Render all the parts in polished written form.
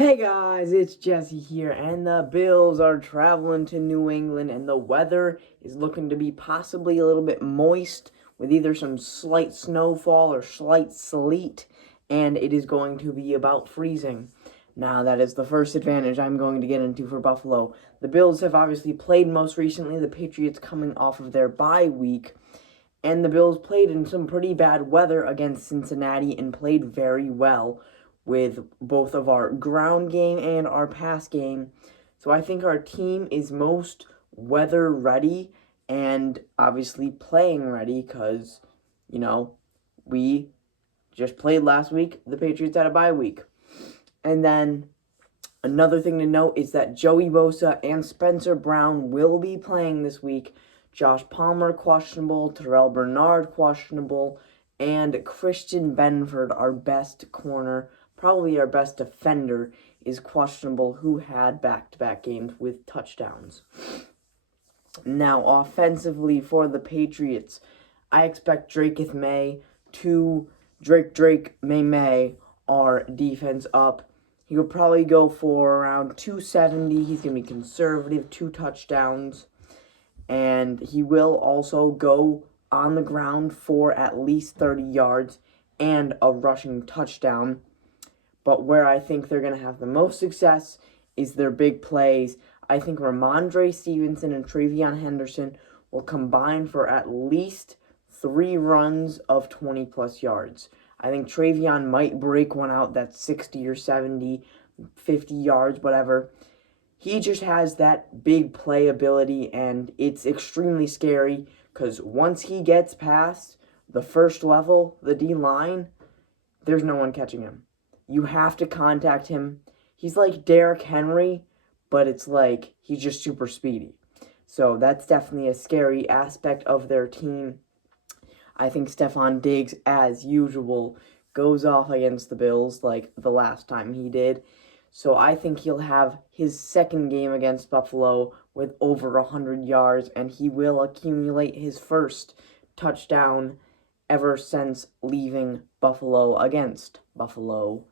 Hey guys, it's Jesse here, and the Bills are traveling to New England, and the weather is looking to be possibly a little bit moist with either some slight snowfall or slight sleet, and it is going to be about freezing. Now, that is the first advantage I'm going to get into for Buffalo. The Bills have obviously played most recently, the Patriots coming off of their bye week, and the Bills played in some pretty bad weather against Cincinnati and played very well with both of our ground game and our pass game. So I think our team is most weather ready and obviously playing ready because, we just played last week. The Patriots had a bye week. And then another thing to note is that Joey Bosa and Spencer Brown will be playing this week. Josh Palmer questionable, Terrell Bernard questionable, and Christian Benford, our best corner, probably our best defender, is questionable, who had back-to-back games with touchdowns. Now, offensively for the Patriots, I expect Drake May to Drake May our defense up. He will probably go for around 270. He's going to be conservative, 2 touchdowns. And he will also go on the ground for at least 30 yards and a rushing touchdown. But where I think they're going to have the most success is their big plays. I think Ramondre Stevenson and Travion Henderson will combine for at least 3 runs of 20-plus yards. I think Travion might break one out that's 60 or 70, 50 yards, whatever. He just has that big play ability, and it's extremely scary because once he gets past the first level, the D-line, there's no one catching him. You have to contact him. He's like Derrick Henry, but it's like he's just super speedy. So that's definitely a scary aspect of their team. I think Stephon Diggs, as usual, goes off against the Bills like the last time he did. So I think he'll have his second game against Buffalo with over 100 yards, and he will accumulate his first touchdown ever since leaving Buffalo against Buffalo.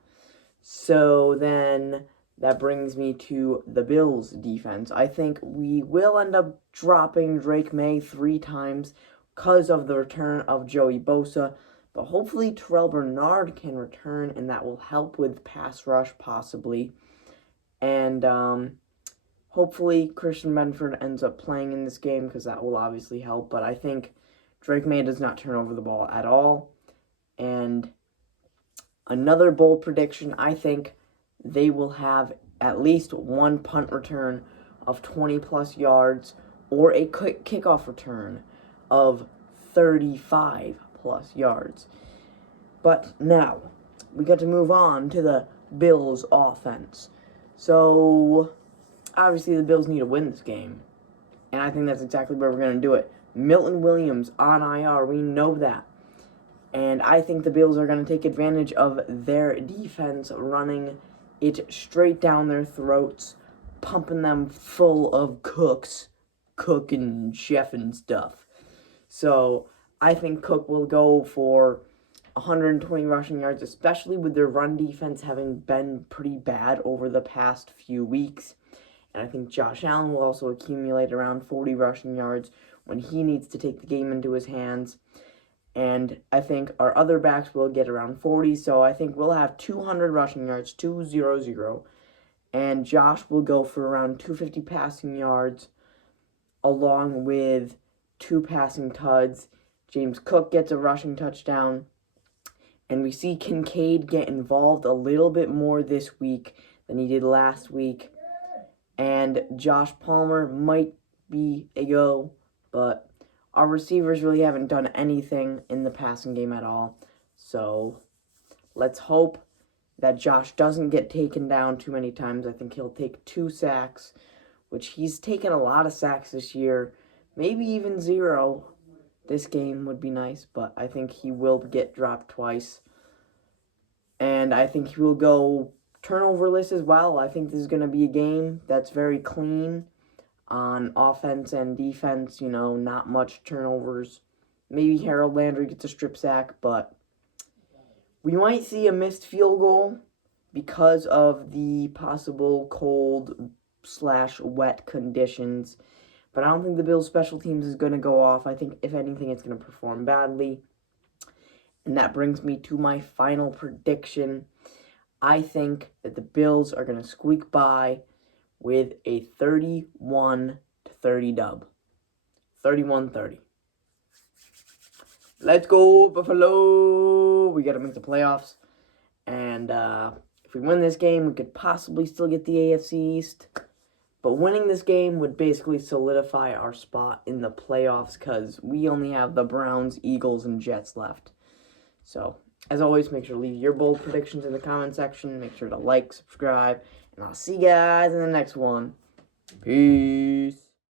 So then that brings me to the Bills' defense. I think we will end up dropping Drake May 3 times because of the return of Joey Bosa. But hopefully Terrell Bernard can return, and that will help with pass rush possibly. And hopefully Christian Benford ends up playing in this game because that will obviously help. But I think Drake May does not turn over the ball at all. And another bold prediction, I think they will have at least 1 punt return of 20-plus yards or a quick kickoff return of 35-plus yards. But now, we got to move on to the Bills' offense. So, obviously the Bills need to win this game. And I think that's exactly where we're going to do it. Milton Williams on IR, we know that. And I think the Bills are going to take advantage of their defense, running it straight down their throats, pumping them full of Cook and chef and stuff. So I think Cook will go for 120 rushing yards, especially with their run defense having been pretty bad over the past few weeks. And I think Josh Allen will also accumulate around 40 rushing yards when he needs to take the game into his hands. And I think our other backs will get around 40, so I think we'll have 200 rushing yards, 200. And Josh will go for around 250 passing yards, along with 2 passing tuds. James Cook gets a rushing touchdown. And we see Kincaid get involved a little bit more this week than he did last week. And Josh Palmer might be a go, but our receivers really haven't done anything in the passing game at all. So let's hope that Josh doesn't get taken down too many times. I think he'll take 2 sacks, which he's taken a lot of sacks this year. Maybe even 0. This game would be nice, but I think he will get dropped twice. And I think he will go turnoverless as well. I think this is going to be a game that's very clean on offense and defense, not much turnovers. Maybe Harold Landry gets a strip sack, but we might see a missed field goal, because of the possible cold/wet conditions. But I don't think the Bills' special teams is going to go off. I think, if anything, it's going to perform badly. And that brings me to my final prediction. I think that the Bills are going to squeak by with a 31-30 dub. 31-30. Let's go, Buffalo! We got to make the playoffs. And if we win this game, we could possibly still get the AFC East. But winning this game would basically solidify our spot in the playoffs because we only have the Browns, Eagles, and Jets left. So, as always, make sure to leave your bold predictions in the comment section. Make sure to like, subscribe, and I'll see you guys in the next one. Peace.